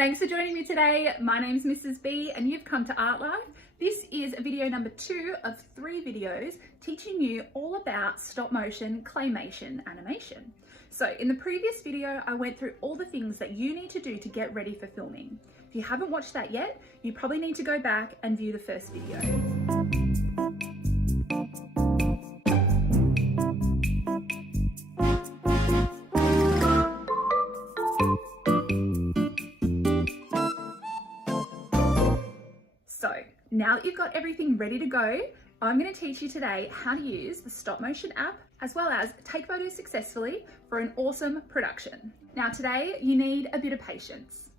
Thanks for joining me today. My name's Mrs. B and you've come to Artlife. This is video number 2 of 3 videos teaching you all about stop motion claymation animation. So in the previous video, I went through all the things that you need to do to get ready for filming. If you haven't watched that yet, you probably need to go back and view the first video. So now that you've got everything ready to go, I'm going to teach you today how to use the stop motion app as well as take photos successfully for an awesome production. Now today you need a bit of patience.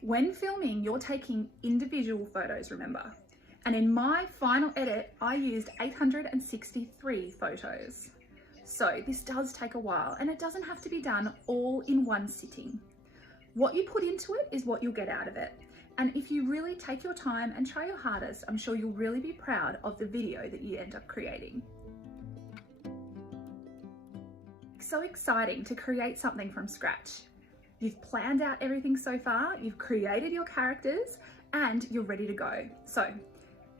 When filming, you're taking individual photos, remember? And in my final edit, I used 863 photos. So this does take a while and it doesn't have to be done all in one sitting. What you put into it is what you'll get out of it. And if you really take your time and try your hardest, I'm sure you'll really be proud of the video that you end up creating. It's so exciting to create something from scratch. You've planned out everything so far, you've created your characters, and you're ready to go. So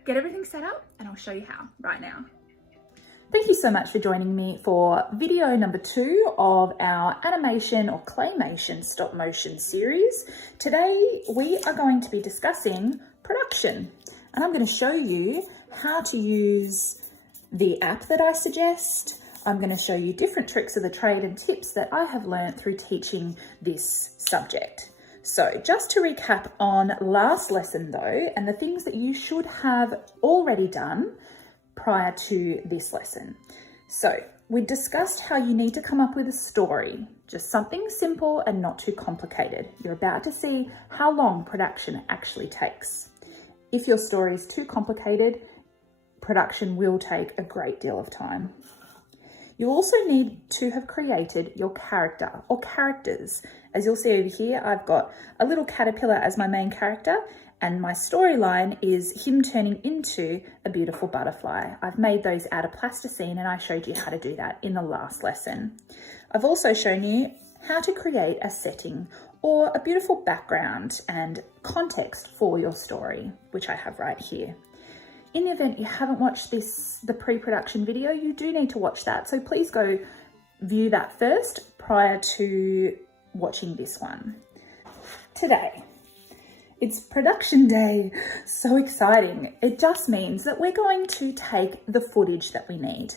get everything set up and I'll show you how right now. Thank you so much for joining me for video number 2 of our animation or claymation stop motion series. Today we are going to be discussing production, and I'm going to show you how to use the app that I suggest. I'm going to show you different tricks of the trade and tips that I have learned through teaching this subject. So just to recap on last lesson though, and the things that you should have already done prior to this lesson. So we discussed how you need to come up with a story, just something simple and not too complicated. You're about to see how long production actually takes. If your story is too complicated, production will take a great deal of time. You also need to have created your character or characters. As you'll see over here, I've got a little caterpillar as my main character, and my storyline is him turning into a beautiful butterfly. I've made those out of plasticine and I showed you how to do that in the last lesson. I've also shown you how to create a setting or a beautiful background and context for your story, which I have right here. In the event you haven't watched the pre-production video, you do need to watch that. So please go view that first prior to watching this one. Today, it's production day. So exciting. It just means that we're going to take the footage that we need.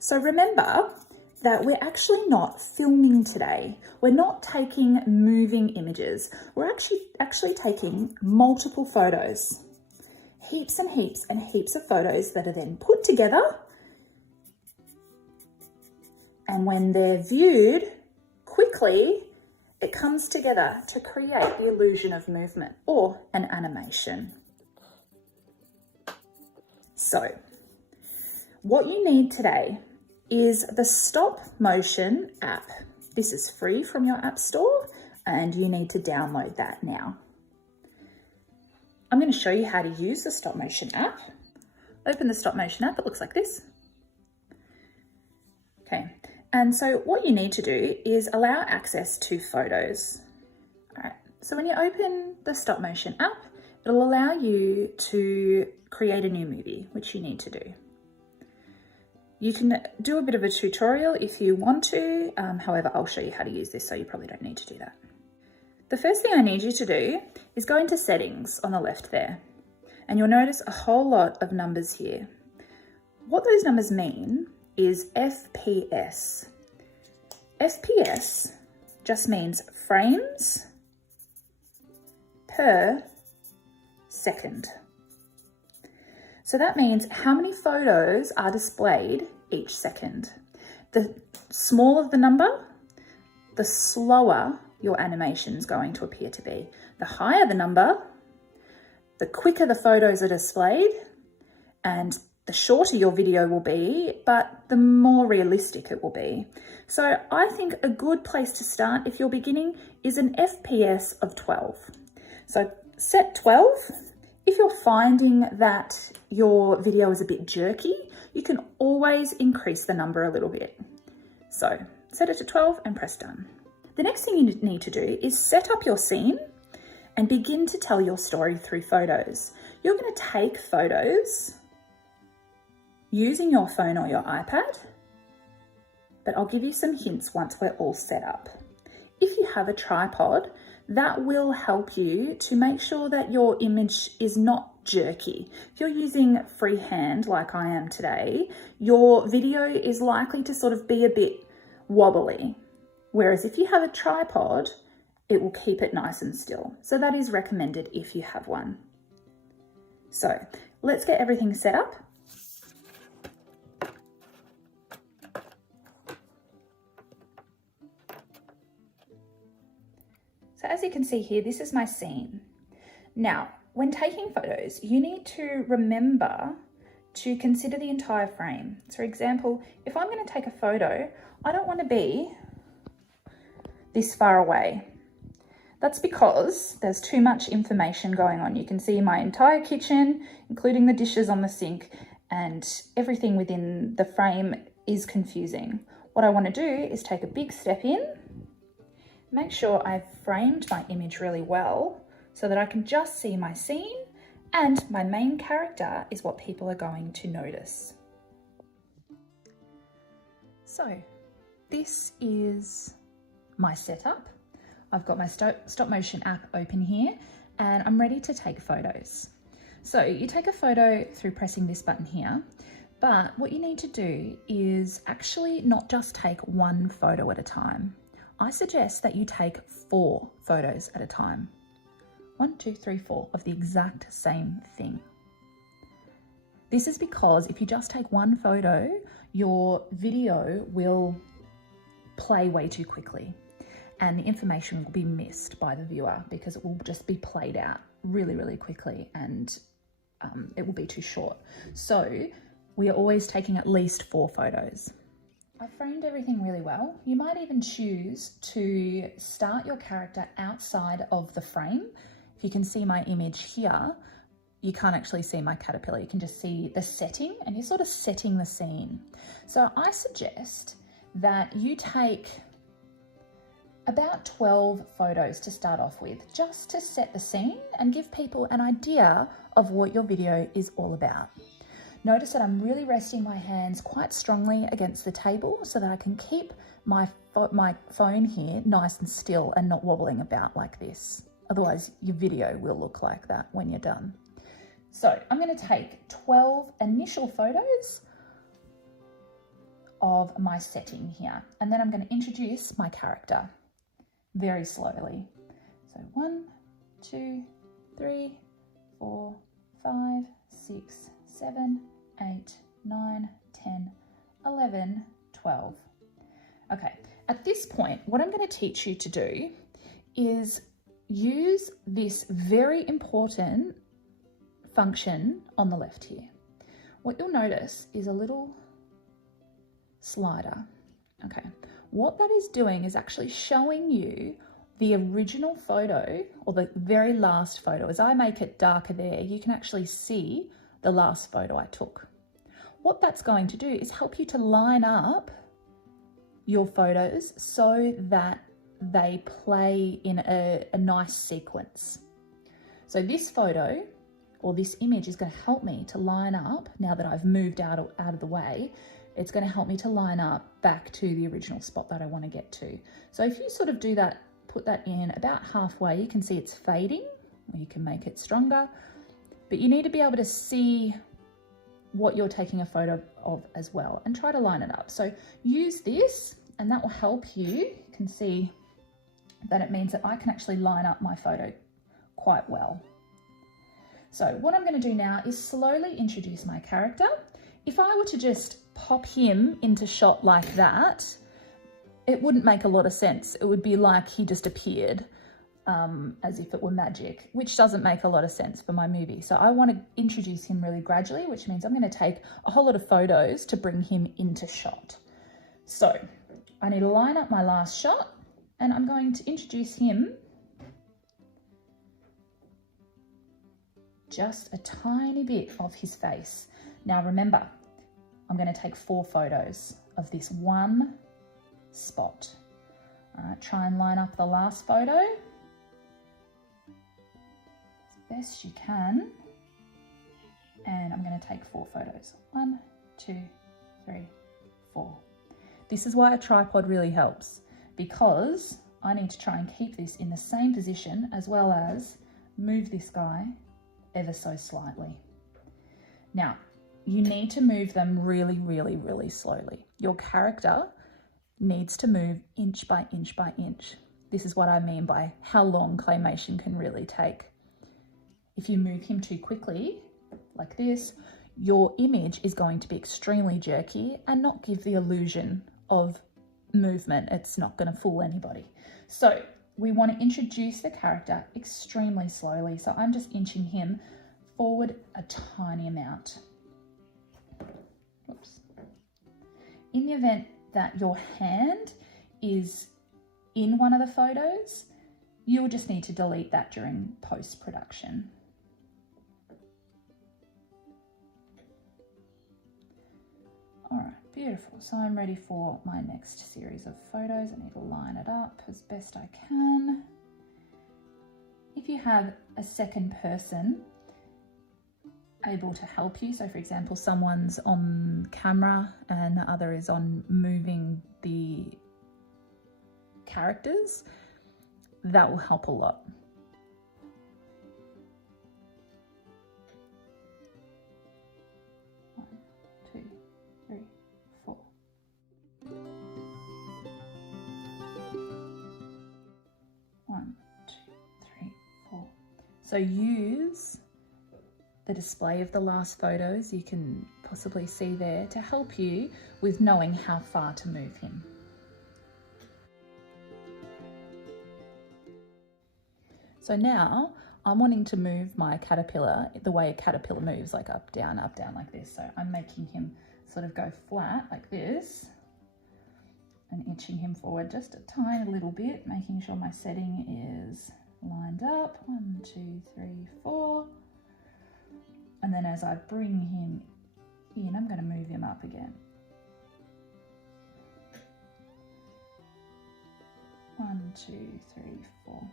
So remember that we're actually not filming today. We're not taking moving images. We're actually taking multiple photos. Heaps and heaps and heaps of photos that are then put together. And when they're viewed quickly, it comes together to create the illusion of movement or an animation. So, what you need today is the stop motion app. This is free from your app store and you need to download that now. I'm going to show you how to use the stop motion app. Open the stop motion app, it looks like this. Okay. And so what you need to do is allow access to photos. All right, so when you open the stop motion app, it'll allow you to create a new movie, which you need to do. You can do a bit of a tutorial if you want to. However, I'll show you how to use this, so you probably don't need to do that. The first thing I need you to do is go into settings on the left there, and you'll notice a whole lot of numbers here. What those numbers mean is FPS. FPS just means frames per second. So that means how many photos are displayed each second. The smaller the number, the slower your animation is going to appear to be. The higher the number, the quicker the photos are displayed, and the shorter your video will be, but the more realistic it will be. So I think a good place to start if you're beginning is an FPS of 12. So set 12. If you're finding that your video is a bit jerky, you can always increase the number a little bit. So set it to 12 and press done. The next thing you need to do is set up your scene and begin to tell your story through photos. You're going to take photos using your phone or your iPad, but I'll give you some hints once we're all set up. If you have a tripod, that will help you to make sure that your image is not jerky. If you're using freehand like I am today, your video is likely to sort of be a bit wobbly. Whereas if you have a tripod, it will keep it nice and still. So that is recommended if you have one. So let's get everything set up. So as you can see here, this is my scene. Now, when taking photos, you need to remember to consider the entire frame. So for example, if I'm going to take a photo, I don't want to be this far away. That's because there's too much information going on. You can see my entire kitchen, including the dishes on the sink, and everything within the frame is confusing. What I want to do is take a big step in, make sure I've framed my image really well so that I can just see my scene, and my main character is what people are going to notice. So this is my setup. I've got my stop motion app open here and I'm ready to take photos. So you take a photo through pressing this button here, but what you need to do is actually not just take one photo at a time. I suggest that you take 4 photos at a time. 1, 2, 3, 4 of the exact same thing. This is because if you just take one photo, your video will play way too quickly and the information will be missed by the viewer because it will just be played out really, really quickly and it will be too short. So we are always taking at least 4 photos. I've framed everything really well. You might even choose to start your character outside of the frame. If you can see my image here, you can't actually see my caterpillar. You can just see the setting and you're sort of setting the scene. So I suggest that you take about 12 photos to start off with, just to set the scene and give people an idea of what your video is all about. Notice that I'm really resting my hands quite strongly against the table so that I can keep my phone here nice and still and not wobbling about like this. Otherwise, your video will look like that when you're done. So I'm going to take 12 initial photos of my setting here, and then I'm going to introduce my character very slowly. So 1, 2, 3, 4, 5, 6, 7, 8, 9, 10, 11, 12. Okay, at this point, what I'm going to teach you to do is use this very important function on the left here. What you'll notice is a little slider. Okay, what that is doing is actually showing you the original photo or the very last photo. As I make it darker there, you can actually see the last photo I took. What that's going to do is help you to line up your photos so that they play in a nice sequence. So this photo or this image is going to help me to line up, now that I've moved out of the way, it's going to help me to line up back to the original spot that I want to get to. So if you sort of do that, put that in about halfway, you can see it's fading, or you can make it stronger, but you need to be able to see what you're taking a photo of as well and try to line it up. So use this and that will help you. You can see that it means that I can actually line up my photo quite well. So what I'm going to do now is slowly introduce my character. If I were to just pop him into shot like that, it wouldn't make a lot of sense. It would be like he just appeared as if it were magic, which doesn't make a lot of sense for my movie. So I want to introduce him really gradually, which means I'm going to take a whole lot of photos to bring him into shot. So I need to line up my last shot and I'm going to introduce him just a tiny bit of his face. Now remember, I'm going to take 4 photos of this one spot. All right, try and line up the last photo. best you can. And I'm going to take 4 photos. 1, 2, 3, 4. This is why a tripod really helps, because I need to try and keep this in the same position as well as move this guy ever so slightly. Now, you need to move them really, really, really slowly. Your character needs to move inch by inch by inch. This is what I mean by how long claymation can really take. If you move him too quickly, like this, your image is going to be extremely jerky and not give the illusion of movement. It's not going to fool anybody. So we want to introduce the character extremely slowly. So I'm just inching him forward a tiny amount. Oops. In the event that your hand is in one of the photos, you'll just need to delete that during post-production. All right, beautiful. So I'm ready for my next series of photos. I need to line it up as best I can. If you have a second person able to help you, so for example, someone's on camera and the other is on moving the characters, that will help a lot. So use the display of the last photos you can possibly see there to help you with knowing how far to move him. So now I'm wanting to move my caterpillar the way a caterpillar moves, like up, down, like this. So I'm making him sort of go flat like this and inching him forward just a tiny little bit, making sure my setting is lined up. 1, 2, 3, 4. And then as I bring him in, I'm going to move him up again. 1, 2, 3, 4.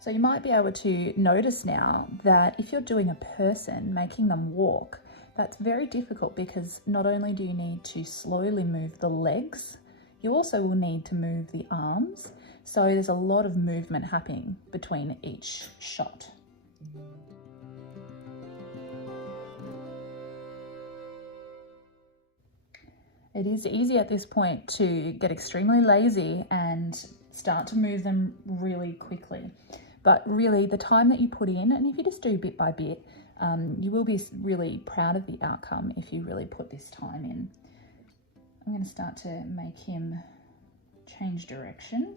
So you might be able to notice now that if you're doing a person, making them walk, that's very difficult because not only do you need to slowly move the legs, you also will need to move the arms. So there's a lot of movement happening between each shot. It is easy at this point to get extremely lazy and start to move them really quickly. But really the time that you put in, and if you just do bit by bit, you will be really proud of the outcome if you really put this time in. I'm going to start to make him change direction.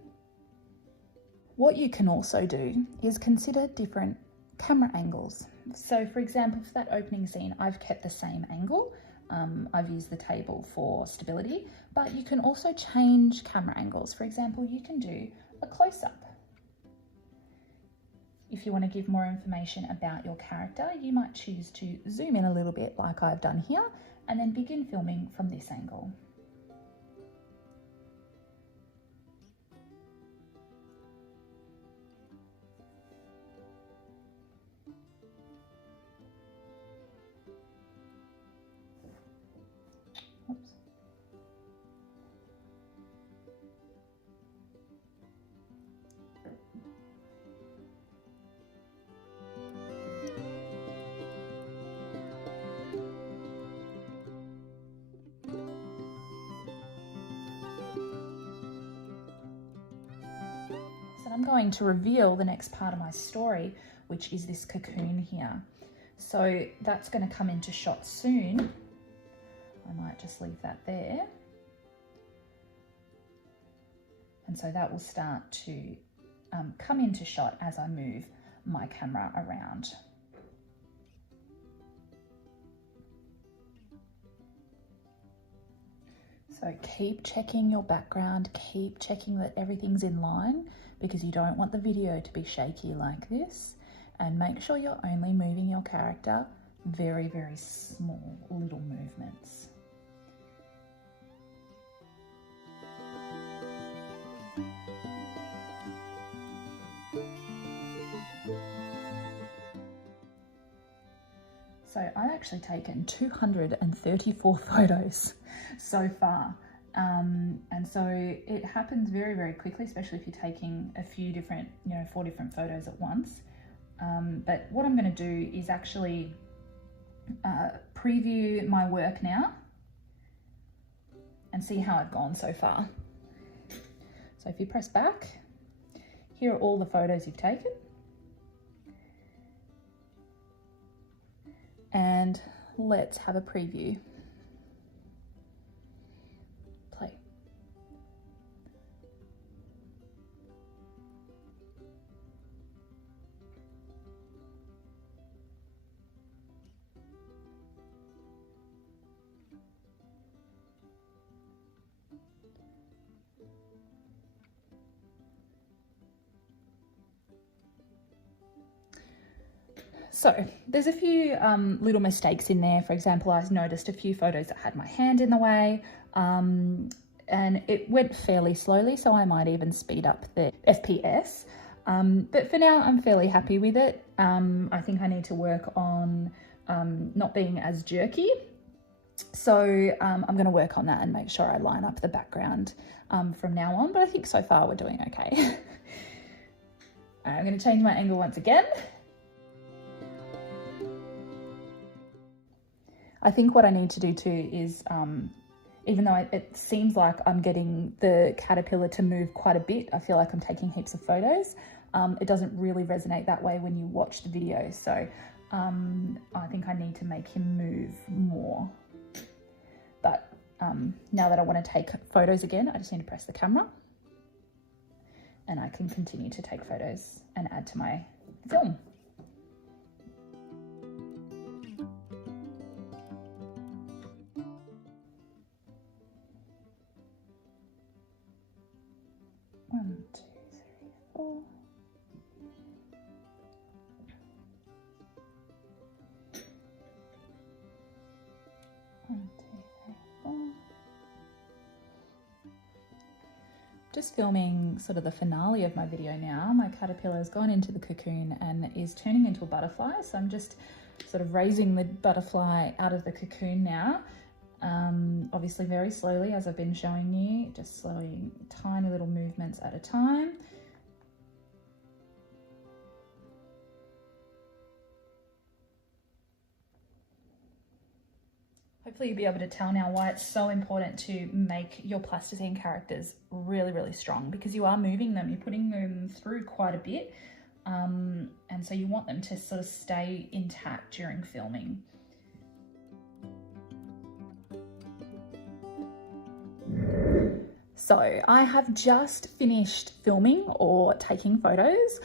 What you can also do is consider different camera angles. So for example, for that opening scene, I've kept the same angle. I've used the table for stability, but you can also change camera angles. For example, you can do a close-up. If you want to give more information about your character, you might choose to zoom in a little bit like I've done here, and then begin filming from this angle. I'm going to reveal the next part of my story, which is this cocoon here. So that's going to come into shot soon. I might just leave that there. And so that will start to come into shot as I move my camera around. So keep checking your background, keep checking that everything's in line, because you don't want the video to be shaky like this, and make sure you're only moving your character very, very small little movements. So I've actually taken 234 photos so far. And so it happens very, very quickly, especially if you're taking a few different, 4 different photos at once. But what I'm going to do is actually preview my work now and see how I've gone so far. So if you press back, here are all the photos you've taken. And let's have a preview. Play. So there's a few little mistakes in there. For example, I noticed a few photos that had my hand in the way, and it went fairly slowly, so I might even speed up the FPS. But for now, I'm fairly happy with it. I think I need to work on not being as jerky. So I'm going to work on that and make sure I line up the background from now on, but I think so far we're doing okay. I'm going to change my angle once again. I think what I need to do too is, even though it seems like I'm getting the caterpillar to move quite a bit, I feel like I'm taking heaps of photos. It doesn't really resonate that way when you watch the video. So I think I need to make him move more. But now that I want to take photos again, I just need to press the camera and I can continue to take photos and add to my film. One, two, three, four. One, two, three, four. Just filming sort of the finale of my video now. My caterpillar has gone into the cocoon and is turning into a butterfly. So I'm just sort of raising the butterfly out of the cocoon now. Obviously very slowly, as I've been showing you, just slowing tiny little movements at a time. Hopefully you'll be able to tell now why it's so important to make your plasticine characters really, really strong, because you are moving them, you're putting them through quite a bit, and so you want them to sort of stay intact during filming. So I have just finished filming or taking photos.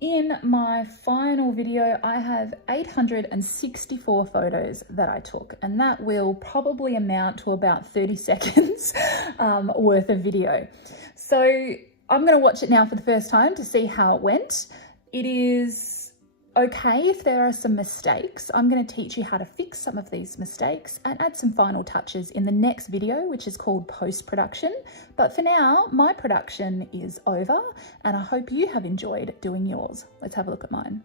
In my final video, I have 864 photos that I took, and that will probably amount to about 30 seconds worth of video. So I'm going to watch it now for the first time to see how it went. It is okay if there are some mistakes. I'm going to teach you how to fix some of these mistakes and add some final touches in the next video, which is called post-production. But for now, my production is over and I hope you have enjoyed doing yours. Let's have a look at mine.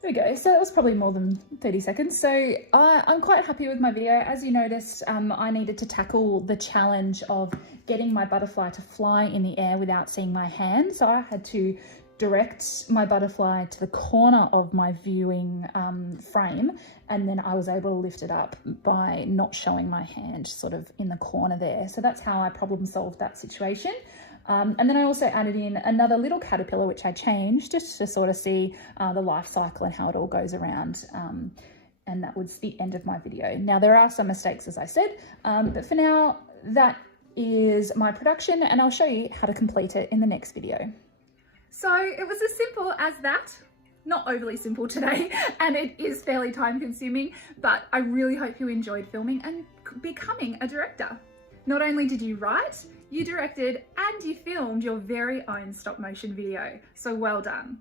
There we go. So that was probably more than 30 seconds. So I'm quite happy with my video. As you noticed, I needed to tackle the challenge of getting my butterfly to fly in the air without seeing my hand. So I had to direct my butterfly to the corner of my viewing frame, and then I was able to lift it up by not showing my hand sort of in the corner there. So that's how I problem solved that situation. And then I also added in another little caterpillar, which I changed just to sort of see the life cycle and how it all goes around. And that was the end of my video. Now, there are some mistakes, as I said, but for now, that is my production, and I'll show you how to complete it in the next video. So it was as simple as that. Not overly simple today, and it is fairly time consuming, but I really hope you enjoyed filming and becoming a director. Not only did you write, you directed and you filmed your very own stop motion video, so well done.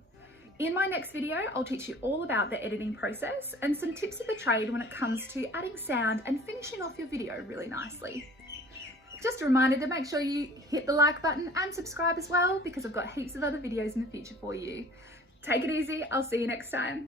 In my next video, I'll teach you all about the editing process and some tips of the trade when it comes to adding sound and finishing off your video really nicely. Just a reminder to make sure you hit the like button and subscribe as well, because I've got heaps of other videos in the future for you. Take it easy, I'll see you next time.